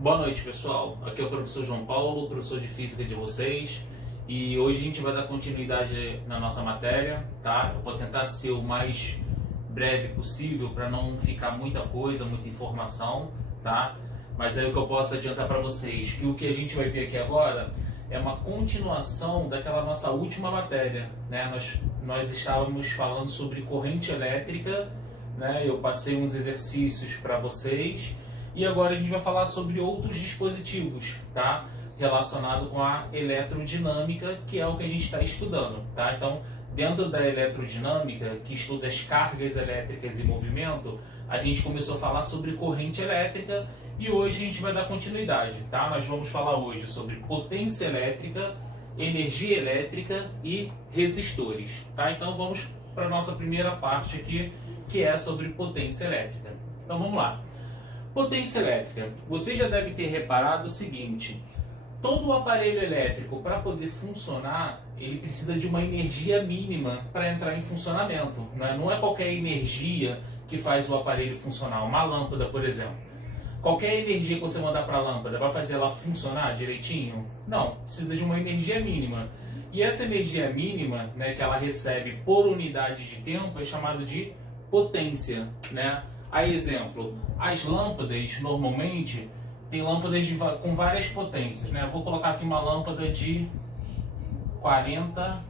Boa noite, pessoal. Aqui é o professor João Paulo, professor de Física de vocês. E hoje a gente vai dar continuidade na nossa matéria, tá? Eu vou tentar ser o mais breve possível para não ficar muita coisa, muita informação, tá? Mas aí o que eu posso adiantar para vocês, que o que a gente vai ver aqui agora é uma continuação daquela nossa última matéria, né? Nós estávamos falando sobre corrente elétrica, né? Eu passei uns exercícios para vocês. E agora a gente vai falar sobre outros dispositivos, tá? Relacionado com a eletrodinâmica, que é o que a gente está estudando, tá? Então, dentro da eletrodinâmica, que estuda as cargas elétricas e movimento, a gente começou a falar sobre corrente elétrica e hoje a gente vai dar continuidade, tá? Nós vamos falar hoje sobre potência elétrica, energia elétrica e resistores, tá? Então, vamos para a nossa primeira parte aqui, que é sobre potência elétrica. Então, vamos lá. Potência elétrica. Você já deve ter reparado o seguinte: todo o aparelho elétrico, para poder funcionar, ele precisa de uma energia mínima para entrar em funcionamento. Não é qualquer energia que faz o aparelho funcionar. Uma lâmpada, por exemplo. Qualquer energia que você mandar para a lâmpada vai fazer ela funcionar direitinho? Não, precisa de uma energia mínima. E essa energia mínima, né, que ela recebe por unidade de tempo, é chamada de potência, né? A exemplo, as lâmpadas normalmente tem lâmpadas com várias potências, né? Eu vou colocar aqui uma lâmpada de 40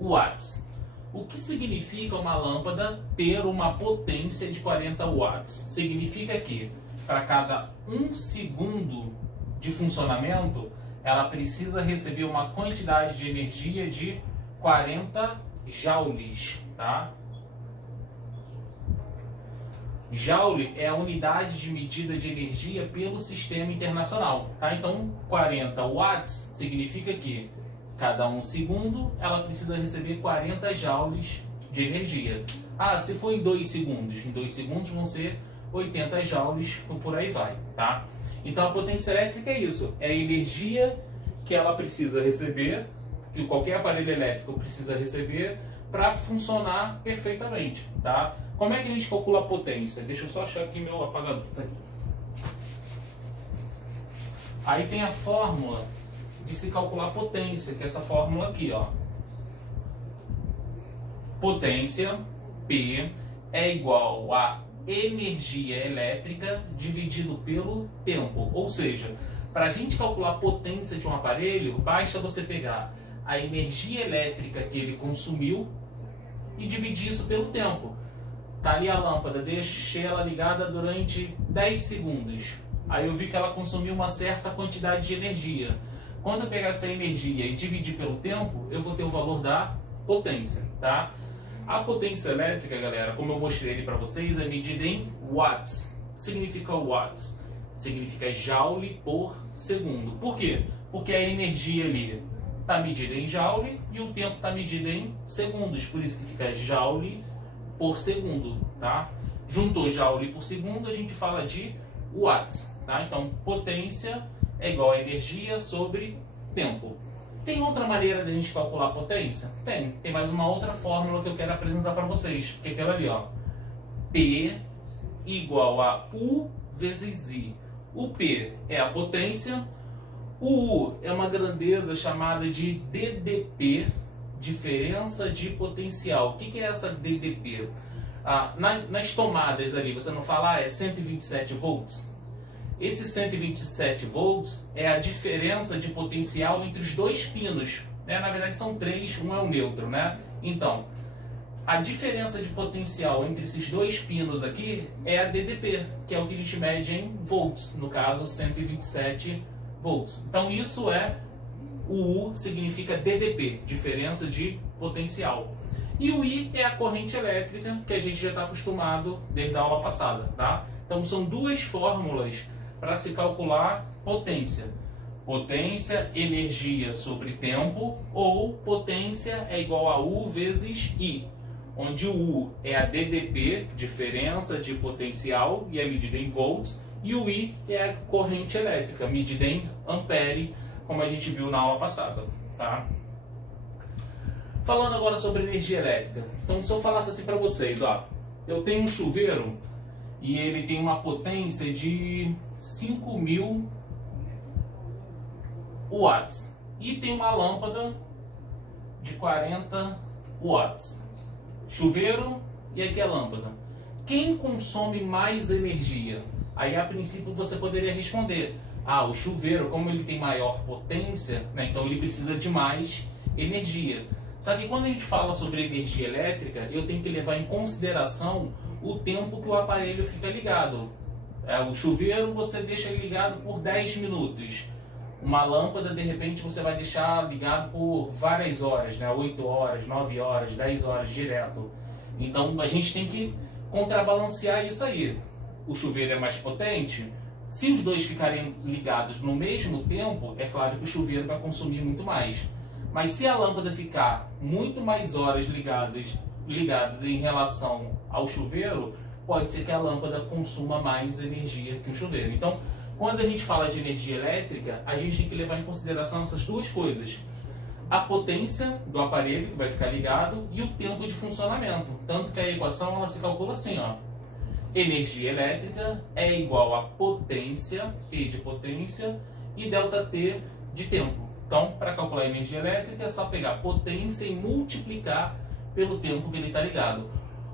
watts. O que significa uma lâmpada ter uma potência de 40 watts? Significa que para cada 1 segundo de funcionamento, ela precisa receber uma quantidade de energia de 40 joules, tá? Joule é a unidade de medida de energia pelo sistema internacional, tá? Então, 40 watts significa que cada 1 segundo ela precisa receber 40 joules de energia. Ah, se for em 2 segundos, em 2 segundos vão ser 80 joules e por aí vai, tá? Então, a potência elétrica é isso, é a energia que ela precisa receber, que qualquer aparelho elétrico precisa receber para funcionar perfeitamente, tá? Como é que a gente calcula a potência? Deixa eu só achar aqui meu apagador. Tá aqui. Aí tem a fórmula de se calcular a potência, que é essa fórmula aqui, ó. Potência, P, é igual a energia elétrica dividido pelo tempo. Ou seja, para a gente calcular a potência de um aparelho, basta você pegar a energia elétrica que ele consumiu e dividir isso pelo tempo. Tá ali a lâmpada, deixei ela ligada durante 10 segundos. Aí eu vi que ela consumiu uma certa quantidade de energia. Quando eu pegar essa energia e dividir pelo tempo, eu vou ter o valor da potência, tá? A potência elétrica, galera, como eu mostrei ali para vocês, é medida em watts. O que significa watts? Significa joule por segundo. Por quê? Porque a energia ali está medida em joule e o tempo está medido em segundos. Por isso que fica joule por segundo, tá? Juntou joule por segundo, a gente fala de watts, tá? Então, potência é igual a energia sobre tempo. Tem outra maneira de a gente calcular a potência? Tem mais uma outra fórmula que eu quero apresentar para vocês, que é aquela ali, ó. P igual a U vezes I. O P é a potência, o U é uma grandeza chamada de DDP, diferença de potencial. O que é essa DDP? Nas tomadas ali, você não fala, é 127 volts? Esse 127 volts é a diferença de potencial entre os dois pinos, né? Na verdade são 3, um é o neutro, né? Então, a diferença de potencial entre esses dois pinos aqui é a DDP, que é o que a gente mede em volts, no caso 127 volts. Então isso é, o U significa DDP, diferença de potencial. E o I é a corrente elétrica, que a gente já está acostumado desde a aula passada, tá? Então são duas fórmulas para se calcular potência. Potência, energia sobre tempo, ou potência é igual a U vezes I, onde o U é a DDP, diferença de potencial, e é medida em volts, e o I é a corrente elétrica, medida em ampere, como a gente viu na aula passada, tá? Falando agora sobre energia elétrica. Então, se eu falasse assim para vocês, ó, eu tenho um chuveiro e ele tem uma potência de 5.000 watts. E tem uma lâmpada de 40 watts. Chuveiro e aqui a lâmpada. Quem consome mais energia? Aí a princípio você poderia responder: o chuveiro, como ele tem maior potência, né, então ele precisa de mais energia. Só que quando a gente fala sobre energia elétrica, eu tenho que levar em consideração o tempo que o aparelho fica ligado. O chuveiro você deixa ele ligado por 10 minutos. Uma lâmpada, de repente, você vai deixar ligado por várias horas, né? 8 horas, 9 horas, 10 horas direto. Então a gente tem que contrabalancear isso aí. O chuveiro é mais potente. Se os dois ficarem ligados no mesmo tempo, é claro que o chuveiro vai consumir muito mais. Mas se a lâmpada ficar muito mais horas ligada em relação ao chuveiro, pode ser que a lâmpada consuma mais energia que o chuveiro. Então, quando a gente fala de energia elétrica, a gente tem que levar em consideração essas duas coisas: a potência do aparelho que vai ficar ligado e o tempo de funcionamento. Tanto que a equação ela se calcula assim, ó. Energia elétrica é igual a potência, P de potência, e ΔT de tempo. Então, para calcular a energia elétrica, é só pegar potência e multiplicar pelo tempo que ele está ligado.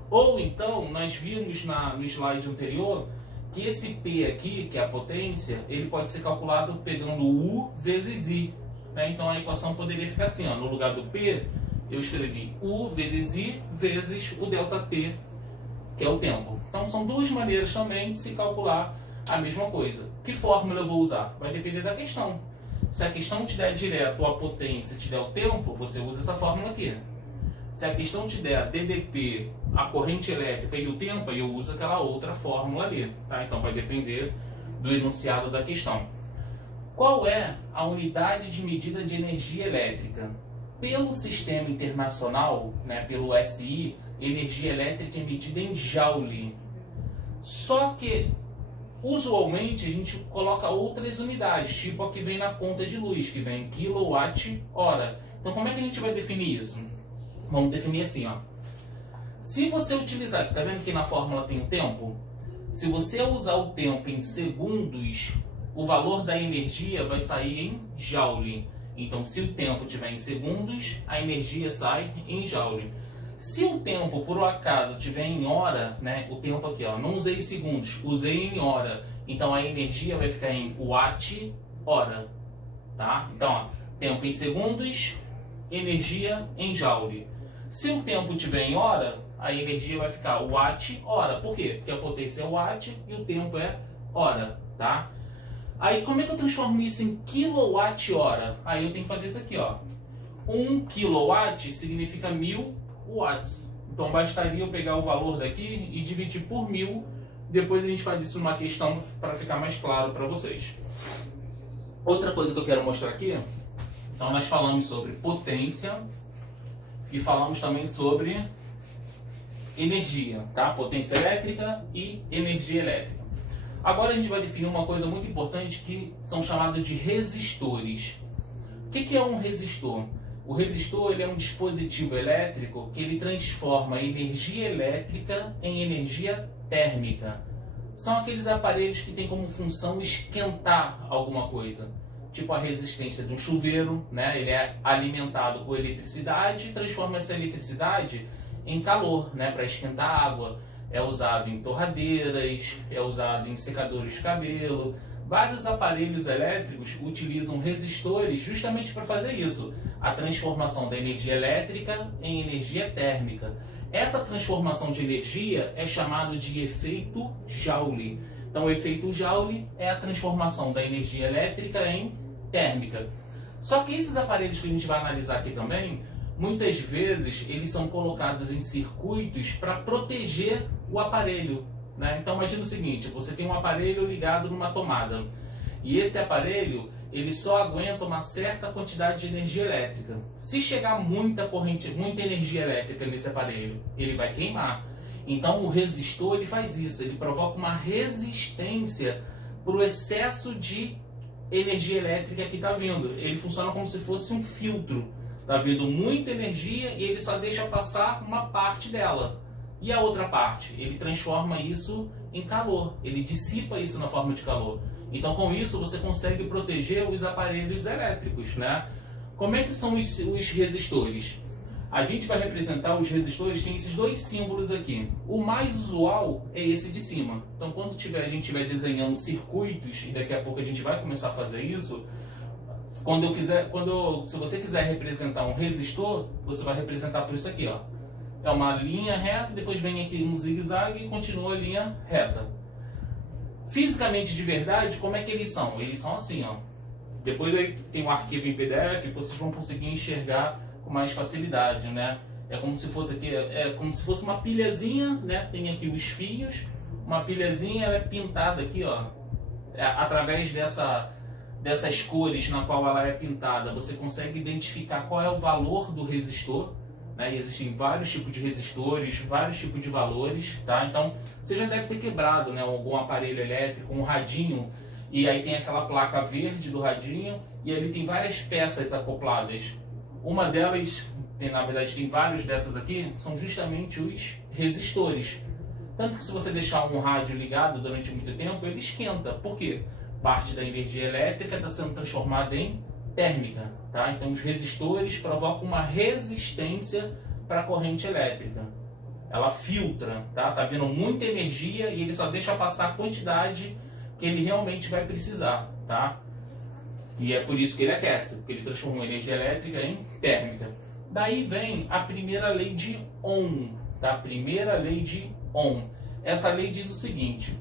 Ou então, nós vimos no slide anterior que esse P aqui, que é a potência, ele pode ser calculado pegando U vezes I. Né? Então, a equação poderia ficar assim, ó, no lugar do P, eu escrevi U vezes I vezes o ΔT, que é o tempo. Então, são duas maneiras também de se calcular a mesma coisa. Que fórmula eu vou usar? Vai depender da questão. Se a questão te der direto a potência, te der o tempo, você usa essa fórmula aqui. Se a questão te der a DDP, a corrente elétrica e o tempo, aí eu uso aquela outra fórmula ali. Tá? Então, vai depender do enunciado da questão. Qual é a unidade de medida de energia elétrica? Pelo sistema internacional, né, pelo SI, energia elétrica é medida em joule. Só que, usualmente, a gente coloca outras unidades, tipo a que vem na conta de luz, que vem em quilowatt-hora. Então, como é que a gente vai definir isso? Vamos definir assim, ó. Se você utilizar, tá vendo que na fórmula tem o tempo? Se você usar o tempo em segundos, o valor da energia vai sair em joule. Então, se o tempo estiver em segundos, a energia sai em joule. Se o tempo, por um acaso, estiver em hora, né, o tempo aqui, ó, não usei segundos, usei em hora. Então, a energia vai ficar em watt-hora. Tá? Então, ó, tempo em segundos, energia em joule. Se o tempo estiver em hora, a energia vai ficar watt-hora. Por quê? Porque a potência é watt e o tempo é hora. Tá? Aí, como é que eu transformo isso em quilowatt-hora? Aí eu tenho que fazer isso aqui, ó. 1 kW significa 1000 watts. Então, bastaria eu pegar o valor daqui e dividir por 1000. Depois a gente faz isso numa questão para ficar mais claro para vocês. Outra coisa que eu quero mostrar aqui, então nós falamos sobre potência e falamos também sobre energia, tá? Potência elétrica e energia elétrica. Agora a gente vai definir uma coisa muito importante que são chamados de resistores. O que é um resistor? O resistor ele é um dispositivo elétrico que ele transforma energia elétrica em energia térmica. São aqueles aparelhos que têm como função esquentar alguma coisa. Tipo a resistência de um chuveiro, né? Ele é alimentado com eletricidade e transforma essa eletricidade em calor, né? Para esquentar a água. É usado em torradeiras, é usado em secadores de cabelo. Vários aparelhos elétricos utilizam resistores justamente para fazer isso. A transformação da energia elétrica em energia térmica. Essa transformação de energia é chamado de efeito Joule. Então, o efeito Joule é a transformação da energia elétrica em térmica. Só que esses aparelhos que a gente vai analisar aqui também, muitas vezes eles são colocados em circuitos para proteger o aparelho. Né? Então, imagina o seguinte, você tem um aparelho ligado numa tomada. E esse aparelho ele só aguenta uma certa quantidade de energia elétrica. Se chegar muita corrente, muita energia elétrica nesse aparelho, ele vai queimar. Então o resistor ele faz isso, ele provoca uma resistência para o excesso de energia elétrica que está vindo. Ele funciona como se fosse um filtro. Está vindo muita energia e ele só deixa passar uma parte dela. E a outra parte? Ele transforma isso em calor, ele dissipa isso na forma de calor. Então, com isso, você consegue proteger os aparelhos elétricos, né? Como é que são os resistores? A gente vai representar os resistores, tem esses dois símbolos aqui. O mais usual é esse de cima. Então, quando a gente estiver desenhando circuitos, e daqui a pouco a gente vai começar a fazer isso, se você quiser representar um resistor, você vai representar por isso aqui, ó. É uma linha reta, depois vem aqui um zigue-zague e continua a linha reta. Fisicamente de verdade, como é que eles são? Eles são assim, ó. Depois aí tem um arquivo em PDF que vocês vão conseguir enxergar com mais facilidade, né? É como se fosse aqui, é como se fosse uma pilhazinha, né? Tem aqui os fios, uma pilhazinha, ela é pintada aqui, ó, através dessas cores na qual ela é pintada, você consegue identificar qual é o valor do resistor, né? E existem vários tipos de resistores, vários tipos de valores, tá? Então, você já deve ter quebrado, né, algum aparelho elétrico, um radinho, e aí tem aquela placa verde do radinho, e ali tem várias peças acopladas. Uma delas, na verdade tem vários dessas aqui, são justamente os resistores. Tanto que se você deixar um rádio ligado durante muito tempo, ele esquenta. Por quê? Parte da energia elétrica está sendo transformada em térmica, tá? Então os resistores provocam uma resistência para a corrente elétrica. Ela filtra, tá? Tá vindo muita energia e ele só deixa passar a quantidade que ele realmente vai precisar, tá? E é por isso que ele aquece, porque ele transforma a energia elétrica em térmica. Daí vem a primeira lei de Ohm, tá? Primeira lei de Ohm. Essa lei diz o seguinte: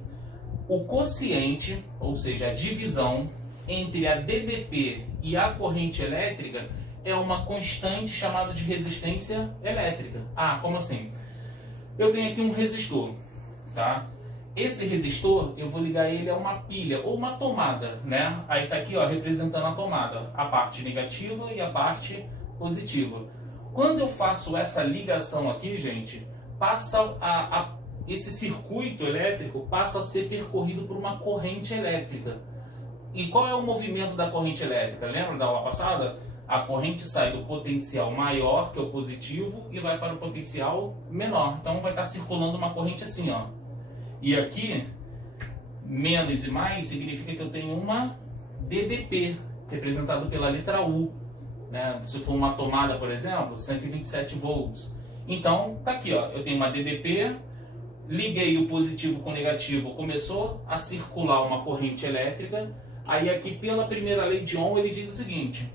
o quociente, ou seja, a divisão entre a DDP e a corrente elétrica é uma constante chamada de resistência elétrica. Ah, como assim? Eu tenho aqui um resistor, tá? Esse resistor, eu vou ligar ele a uma pilha ou uma tomada, né? Aí tá aqui, ó, representando a tomada, a parte negativa e a parte positiva. Quando eu faço essa ligação aqui, gente, passa esse circuito elétrico passa a ser percorrido por uma corrente elétrica. E qual é o movimento da corrente elétrica? Lembra da aula passada? A corrente sai do potencial maior, que é o positivo, e vai para o potencial menor. Então vai estar circulando uma corrente assim, ó. E aqui, menos e mais significa que eu tenho uma DDP, representado pela letra U. Né? Se for uma tomada, por exemplo, 127 volts. Então, tá aqui, ó, eu tenho uma DDP, liguei o positivo com o negativo, começou a circular uma corrente elétrica. Aí aqui, pela primeira lei de Ohm, ele diz o seguinte: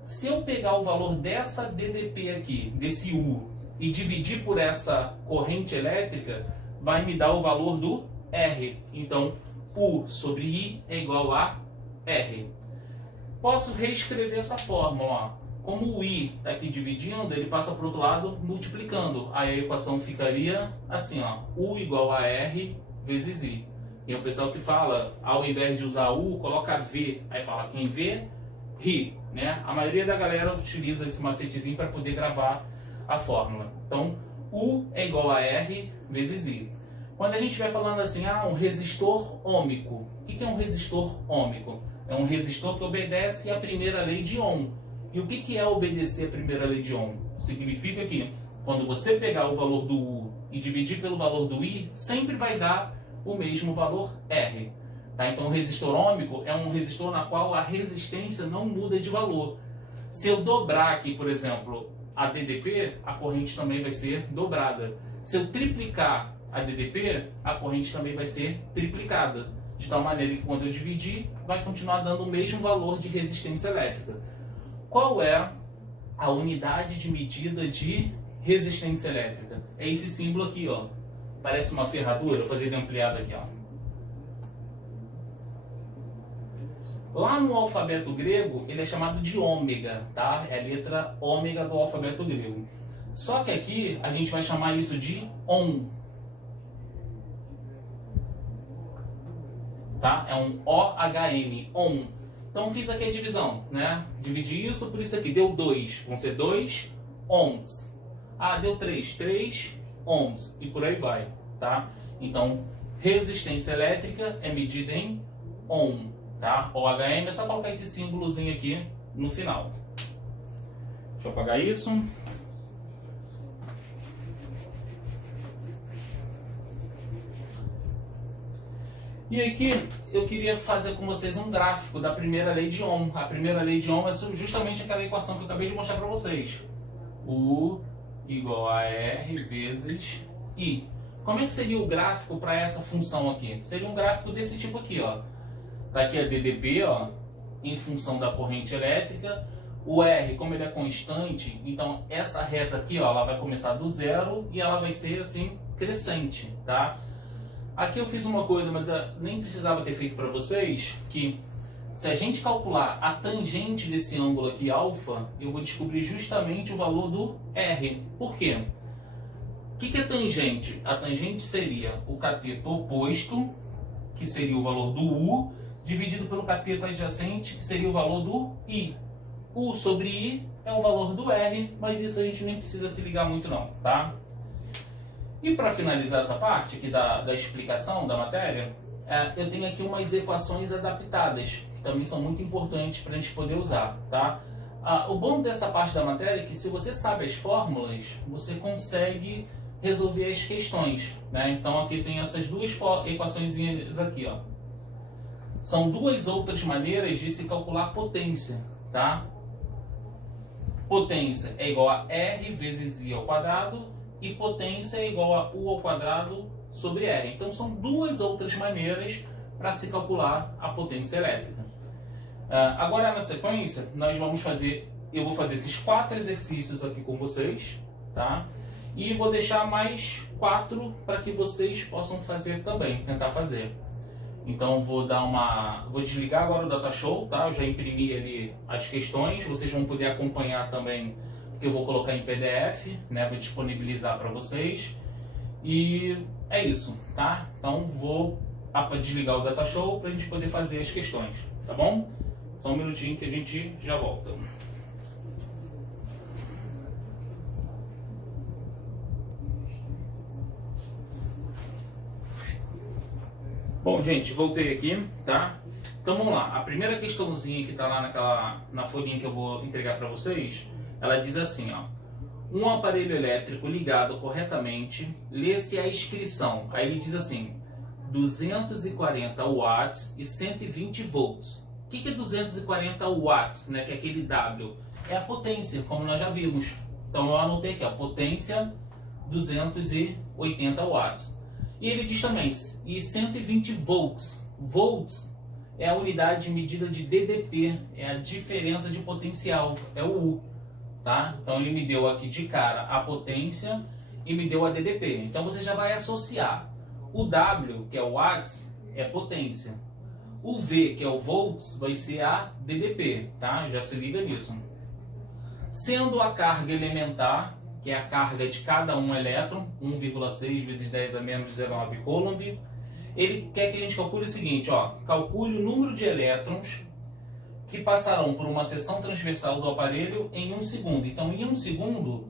se eu pegar o valor dessa DDP aqui, desse U, e dividir por essa corrente elétrica, vai me dar o valor do R. Então, U sobre I é igual a R. Posso reescrever essa fórmula, ó. Como o I está aqui dividindo, ele passa para o outro lado multiplicando. Aí a equação ficaria assim, ó, U igual a R vezes I. Tem o pessoal que fala, ao invés de usar U, coloca V. Aí fala, quem vê, ri. Né? A maioria da galera utiliza esse macetezinho para poder gravar a fórmula. Então, U é igual a R vezes I. Quando a gente vai falando assim, um resistor ôhmico. O que é um resistor ôhmico? É um resistor que obedece à primeira lei de Ohm. E o que é obedecer à primeira lei de Ohm? Significa que quando você pegar o valor do U e dividir pelo valor do I, sempre vai dar o mesmo valor R. Tá? Então o resistor ôhmico é um resistor na qual a resistência não muda de valor. Se eu dobrar aqui, por exemplo, a DDP, a corrente também vai ser dobrada. Se eu triplicar a DDP, a corrente também vai ser triplicada. De tal maneira que quando eu dividir, vai continuar dando o mesmo valor de resistência elétrica. Qual é a unidade de medida de resistência elétrica? É esse símbolo aqui, ó. Parece uma ferradura, vou fazer ele ampliado aqui, ó. Lá no alfabeto grego, ele é chamado de ômega, tá? É a letra ômega do alfabeto grego. Só que aqui, a gente vai chamar isso de Ohm. Tá? É um OHM, Ohm. Então fiz aqui a divisão, né? Dividi isso por isso aqui, deu 2. Vão ser 2 ohms. Ah, deu 3 ohms. E por aí vai, tá? Então, resistência elétrica é medida em ohm, tá? OHM é só colocar esse símbolozinho aqui no final. Deixa eu apagar isso. E aqui eu queria fazer com vocês um gráfico da primeira lei de Ohm. A primeira lei de Ohm é justamente aquela equação que eu acabei de mostrar para vocês. U igual a R vezes I. Como é que seria o gráfico para essa função aqui? Seria um gráfico desse tipo aqui, ó. Tá aqui a DDP, ó, em função da corrente elétrica. O R, como ele é constante, então essa reta aqui, ó, ela vai começar do zero e ela vai ser assim crescente, tá? Aqui eu fiz uma coisa, mas nem precisava ter feito para vocês, que se a gente calcular a tangente desse ângulo aqui, alfa, eu vou descobrir justamente o valor do R. Por quê? O que é tangente? A tangente seria o cateto oposto, que seria o valor do U, dividido pelo cateto adjacente, que seria o valor do I. U sobre I é o valor do R, mas isso a gente nem precisa se ligar muito não, tá? E para finalizar essa parte aqui da explicação da matéria, eu tenho aqui umas equações adaptadas, que também são muito importantes para a gente poder usar, tá? O bom dessa parte da matéria é que se você sabe as fórmulas, você consegue resolver as questões, né? Então aqui tem essas duas equações aqui, ó. São duas outras maneiras de se calcular potência, tá? Potência é igual a R vezes I ao quadrado e potência é igual a U ao quadrado sobre R. Então são duas outras maneiras para se calcular a potência elétrica. Agora na sequência eu vou fazer esses 4 exercícios aqui com vocês, tá? E vou deixar mais 4 para que vocês possam fazer também, tentar fazer. Então vou desligar agora o DataShow, tá? Eu já imprimi ali as questões, vocês vão poder acompanhar também, que eu vou colocar em PDF, né, para disponibilizar para vocês. E é isso, tá? Então vou desligar o DataShow para a gente poder fazer as questões, tá bom? Só um minutinho que a gente já volta. Bom, gente, voltei aqui, tá? Então vamos lá. A primeira questãozinha que está lá na folhinha que eu vou entregar para vocês, ela diz assim, ó. Um aparelho elétrico ligado corretamente, lê-se a inscrição. Aí ele diz assim, 240 watts e 120 volts. O que é 240 watts, né? Que é aquele W? É a potência, como nós já vimos. Então eu anotei aqui, ó, potência 280 watts. E ele diz também, e 120 volts. Volts é a unidade de medida de DDP, é a diferença de potencial, é o U. Tá? Então ele me deu aqui de cara a potência e me deu a DDP. Então você já vai associar. O W, que é o watts, é potência. O V, que é o volts, vai ser a DDP. Tá? Já se liga nisso. Sendo a carga elementar, que é a carga de cada um elétron, 1,6 vezes 10 a menos 19 Coulomb, ele quer que a gente calcule o seguinte, ó, calcule o número de elétrons que passarão por uma seção transversal do aparelho em 1 segundo. Então, em 1 segundo,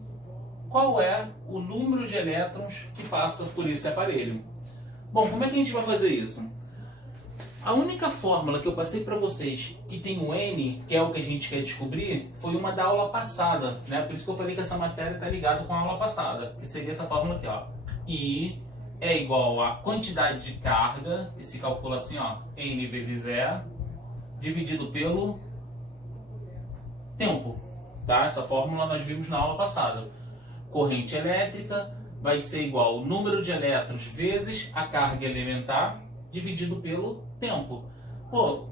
qual é o número de elétrons que passa por esse aparelho? Bom, como é que a gente vai fazer isso? A única fórmula que eu passei para vocês que tem o N, que é o que a gente quer descobrir, foi uma da aula passada, né? Por isso que eu falei que essa matéria está ligada com a aula passada, que seria essa fórmula aqui, ó. I é igual a quantidade de carga, que se calcula assim, ó, N vezes E, dividido pelo tempo, tá? Essa fórmula nós vimos na aula passada. Corrente elétrica vai ser igual ao número de elétrons vezes a carga elementar dividido pelo tempo. Pô,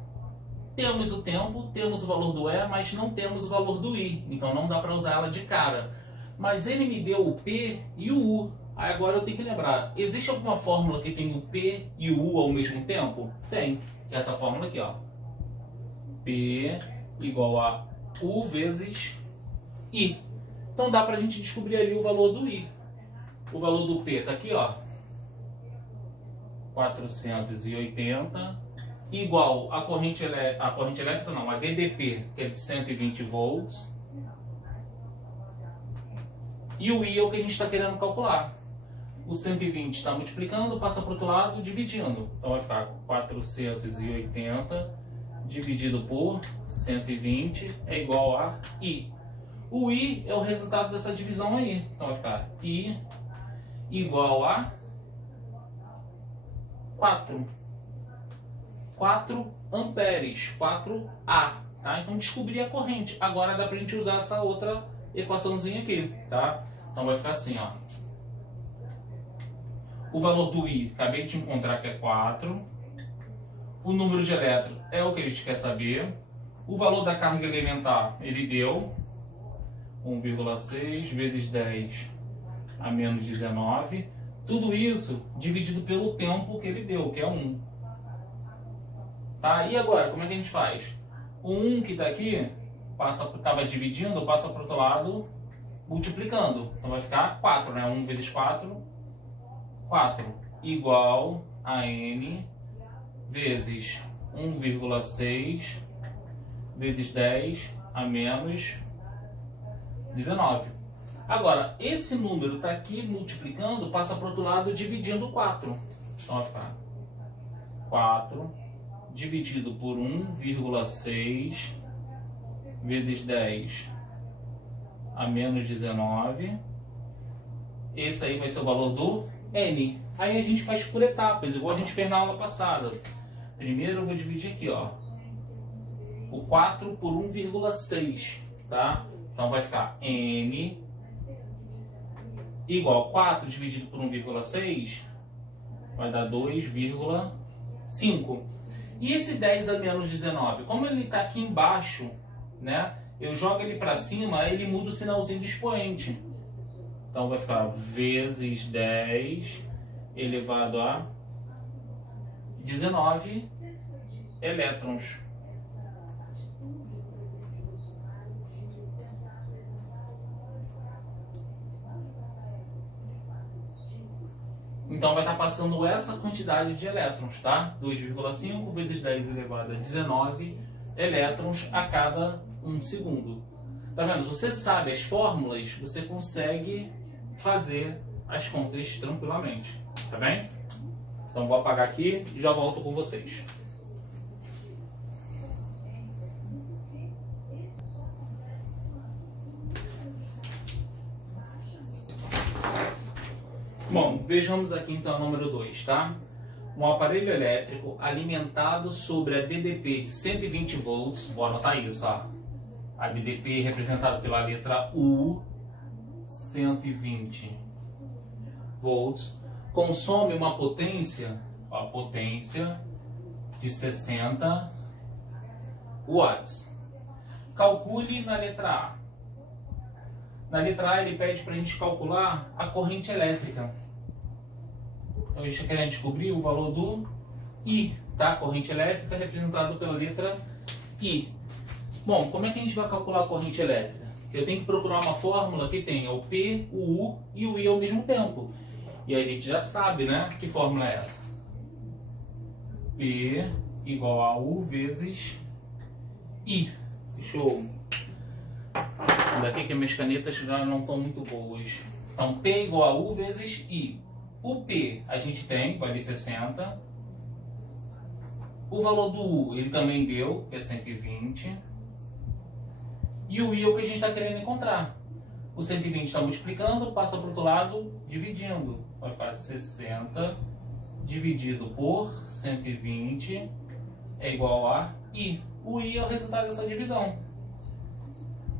temos o tempo, temos o valor do E, mas não temos o valor do I, então não dá para usar ela de cara. Mas ele me deu o P e o U. Aí agora eu tenho que lembrar, existe alguma fórmula que tem o P e o U ao mesmo tempo? Tem, que é essa fórmula aqui, ó. P igual a U vezes I. Então dá para a gente descobrir ali o valor do I. O valor do P está aqui, ó. 480 igual a corrente elétrica, não, a DDP, que é de 120 volts. E o I é o que a gente está querendo calcular. O 120 está multiplicando, passa para o outro lado, dividindo. Então vai ficar 480 dividido por 120 é igual a I. O I é o resultado dessa divisão aí. Então vai ficar I igual a 4. 4 amperes, 4A, tá? Então descobri a corrente. Agora dá pra gente usar essa outra equaçãozinha aqui, tá? Então vai ficar assim, ó. O valor do I, acabei de encontrar que é 4. O número de elétron é o que a gente quer saber. O valor da carga elementar, ele deu 1,6 vezes 10 a menos 19. Tudo isso dividido pelo tempo que ele deu, que é 1. Tá? E agora, como é que a gente faz? O 1 que está aqui, estava dividindo, passa para o outro lado multiplicando. Então vai ficar 4, né? 1 vezes 4, 4. Igual a N vezes 1,6 vezes 10 a menos 19. Agora, esse número está aqui multiplicando, passa para o outro lado dividindo 4. Então vai ficar 4 dividido por 1,6 vezes 10 a menos 19. Esse aí vai ser o valor do N. Aí a gente faz por etapas, igual a gente fez na aula passada. Primeiro eu vou dividir aqui, ó, o 4 por 1,6, tá? Então vai ficar N igual a 4 dividido por 1,6 vai dar 2,5. E esse 10 a menos 19, como ele está aqui embaixo, né? Eu jogo ele para cima, aí ele muda o sinalzinho do expoente. Então vai ficar vezes 10 elevado a 19 elétrons. Então vai estar passando essa quantidade de elétrons, tá? 2,5 vezes 10 elevado a 19 elétrons a cada 1 segundo. Tá vendo? Você sabe as fórmulas, você consegue fazer as contas tranquilamente, tá bem? Então vou apagar aqui e já volto com vocês. Bom, vejamos aqui então o número 2, tá? Um aparelho elétrico alimentado sobre a DDP de 120 volts, vou anotar isso, ó. A DDP representada pela letra U, 120 volts, consome uma potência, ó, potência de 60 watts. Calcule na letra A. Na letra A ele pede para a gente calcular a corrente elétrica. Então a gente está querendo descobrir o valor do I, tá? Corrente elétrica representada pela letra I. Bom, como é que a gente vai calcular a corrente elétrica? Eu tenho que procurar uma fórmula que tenha o P, o U e o I ao mesmo tempo. E a gente já sabe, né? Que fórmula é essa? P igual a U vezes I. Show! Daqui que minhas canetas já não estão muito boas. Então, P igual a U vezes I. O P a gente tem, vale 60. O valor do U ele também deu, que é 120. E o I é o que a gente está querendo encontrar. O 120 está multiplicando, passa para o outro lado, dividindo. Vai ficar 60 dividido por 120 é igual a I. O I é o resultado dessa divisão.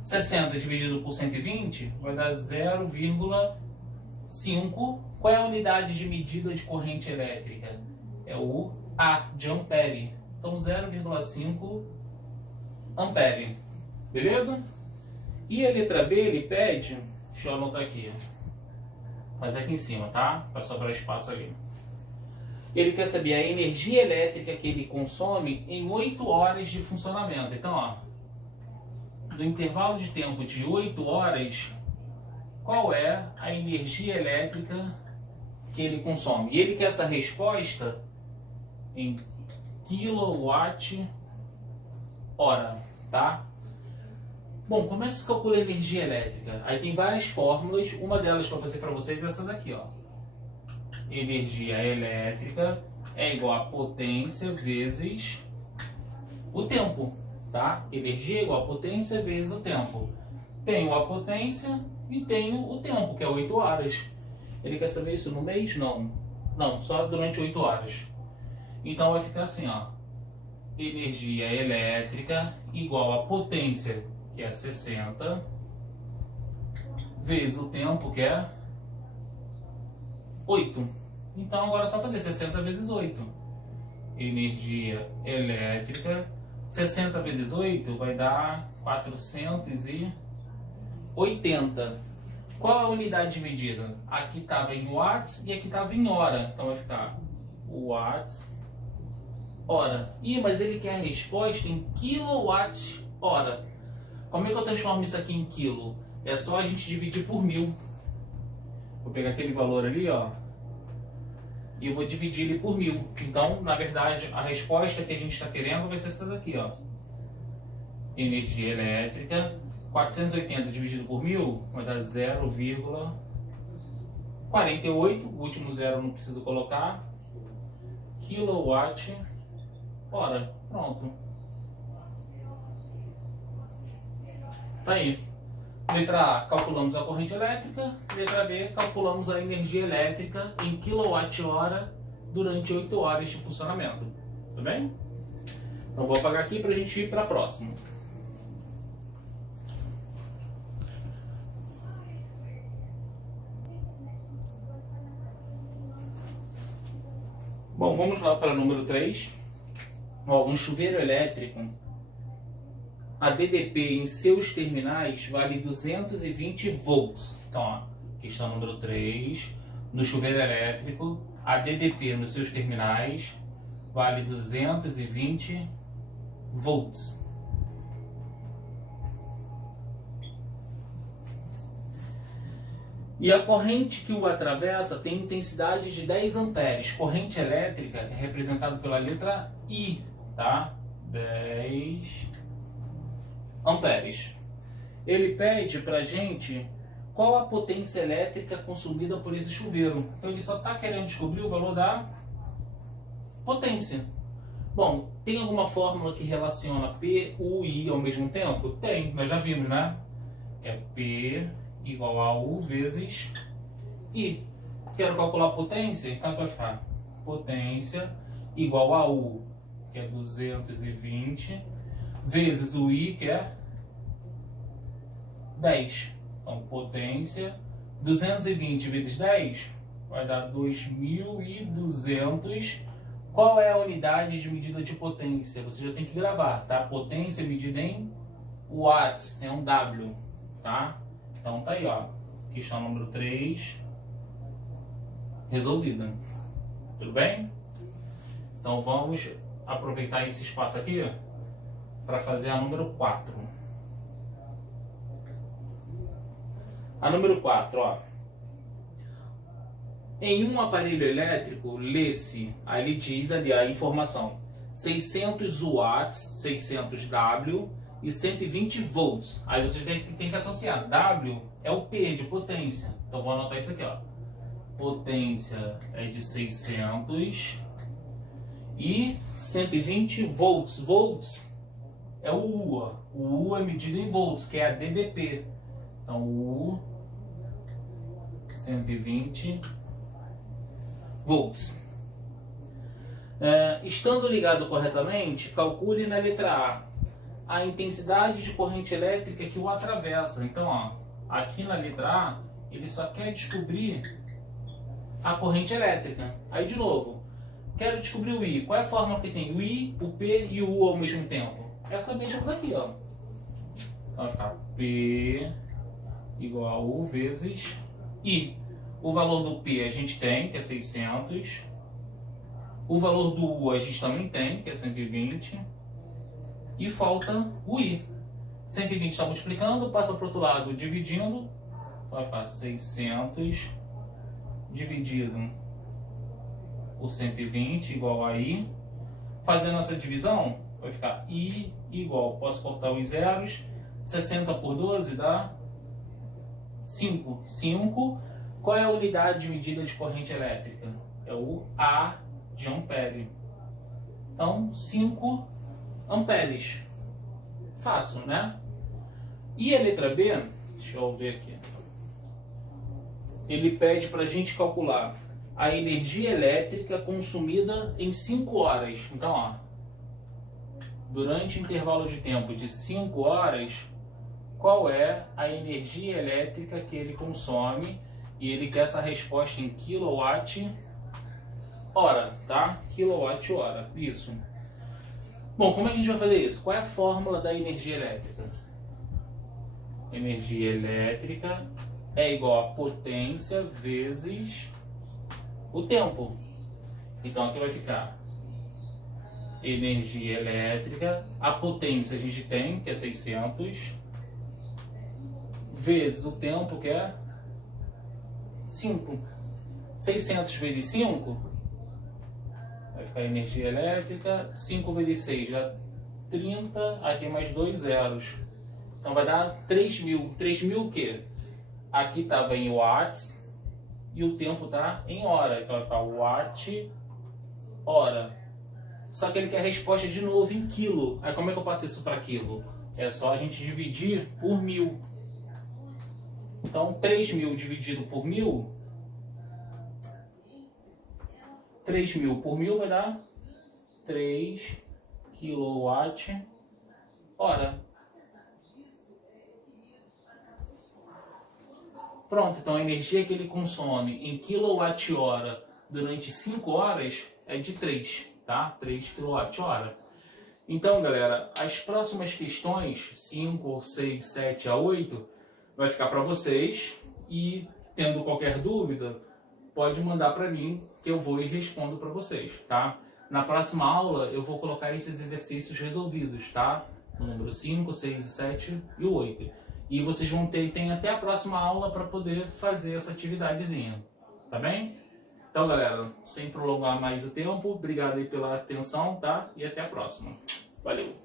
60 dividido por 120 vai dar 0,5. Qual é a unidade de medida de corrente elétrica? É o A, de ampere. Então 0,5 ampere. Beleza? E a letra B ele pede, deixa eu anotar aqui, mas aqui em cima, tá? Para sobrar espaço ali. Ele quer saber a energia elétrica que ele consome em 8 horas de funcionamento. Então, ó, no intervalo de tempo de 8 horas, qual é a energia elétrica que ele consome? E ele quer essa resposta em quilowatt-hora, tá? Bom, como é que se calcula a energia elétrica? Aí tem várias fórmulas, uma delas que eu vou fazer para vocês é essa daqui, ó. Energia elétrica é igual a potência vezes o tempo, tá? Energia é igual a potência vezes o tempo. Tenho a potência e tenho o tempo, que é 8 horas. Ele quer saber isso no mês? Não. Não, só durante 8 horas. Então vai ficar assim, ó. energia elétrica igual a potência, que é 60, vezes o tempo, que é 8. Então agora é só fazer 60 vezes 8. Energia elétrica, 60 vezes 8 vai dar 480. Qual a unidade de medida? Aqui estava em watts e aqui estava em hora. Então vai ficar watts hora. Ih, mas ele quer a resposta em quilowatt-hora. Como é que eu transformo isso aqui em quilo? É só a gente dividir por 1000. Vou pegar aquele valor ali, ó, e eu vou dividir ele por 1000. Então, na verdade, a resposta que a gente está querendo vai ser essa daqui, ó. Energia elétrica, 480 dividido por 1000 vai dar 0,48. O último zero eu não preciso colocar. Quilowatt hora. Pronto. Tá aí. Letra A, calculamos a corrente elétrica. Letra B, calculamos a energia elétrica em quilowatt-hora durante 8 horas de funcionamento. Tudo bem? Então vou apagar aqui para a gente ir para a próxima. Bom, vamos lá para o número 3. Um chuveiro elétrico, a DDP em seus terminais vale 220 volts. Então, ó, questão número 3. No chuveiro elétrico, a DDP nos seus terminais vale 220 volts. E a corrente que o atravessa tem intensidade de 10 amperes. Corrente elétrica é representada pela letra I, tá? 10 amperes. Ele pede pra gente qual a potência elétrica consumida por esse chuveiro. Então ele só está querendo descobrir o valor da potência. Bom, tem alguma fórmula que relaciona P, U e I ao mesmo tempo? Tem, nós já vimos, né? É P igual a U vezes I. Quero calcular a potência, então vai ficar potência igual a U, que é 220, vezes o I, que é 10. Então, potência, 220 vezes 10 vai dar 2.200. Qual é a unidade de medida de potência? Você já tem que gravar, tá? Potência medida em watts, é um W, tá? Então tá aí, ó. Questão número 3 resolvida. Tudo bem? Então vamos aproveitar esse espaço aqui para fazer a número 4. A número 4, ó. Em um aparelho elétrico, lê-se, aí ele diz ali a informação, 600 watts, 600 W e 120 volts. Aí você tem que associar. W é o P de potência. Então vou anotar isso aqui, ó. Potência é de 600 e 120 volts. Volts é o U, ó. O U é medido em volts, que é a DDP. Então U 120 volts. Estando ligado corretamente, calcule na letra A intensidade de corrente elétrica que o atravessa. Então, ó, aqui na letra A, ele só quer descobrir a corrente elétrica. Aí, de novo, quero descobrir o I. Qual é a fórmula que tem o I, o P e o U ao mesmo tempo? Essa mesma daqui, ó. Então vai ficar P igual a U vezes I. O valor do P a gente tem, que é 600. O valor do U a gente também tem, que é 120. E falta o I. 120 está multiplicando, passa para o outro lado dividindo. Então vai ficar 600 dividido por 120 igual a I. Fazendo essa divisão, vai ficar I igual, posso cortar os zeros, 60 por 12 dá 5. 5. Qual é a unidade de medida de corrente elétrica? É o A de ampere. Então, 5 amperes. Fácil, né? E a letra B, deixa eu ver aqui. Ele pede para a gente calcular a energia elétrica consumida em 5 horas. Então, ó, durante o intervalo de tempo de 5 horas, qual é a energia elétrica que ele consome, e ele quer essa resposta em quilowatt-hora, tá? Quilowatt-hora, isso. Bom, como é que a gente vai fazer isso? Qual é a fórmula da energia elétrica? Energia elétrica é igual a potência vezes o tempo. Então aqui vai ficar energia elétrica, a potência a gente tem, que é 600, vezes o tempo, que é 5. 600 vezes 5 vai ficar energia elétrica. 5 vezes 6 dá 30, aí tem mais 2 zeros. Então vai dar 3.000. 3.000 o quê? Aqui estava em watts e o tempo está em hora. Então vai ficar watt hora. Só que ele quer a resposta de novo em quilo. Aí como é que eu passo isso para quilo? É só a gente dividir por 1.000. Então 3.000 dividido por 1.000, 3.000 por 1.000 vai dar 3 kWh. Pronto, então a energia que ele consome em quilowatt-hora durante 5 horas é de 3, tá? 3 kWh. Então, galera, as próximas questões, 5, 6, 7 a 8, vai ficar para vocês. E, tendo qualquer dúvida, pode mandar para mim, que eu vou e respondo para vocês, tá? Na próxima aula, eu vou colocar esses exercícios resolvidos, tá? No número 5, 6, 7 e 8. E vocês vão tem até a próxima aula para poder fazer essa atividadezinha, tá bem? Então, galera, sem prolongar mais o tempo, obrigado aí pela atenção, tá? E até a próxima. Valeu!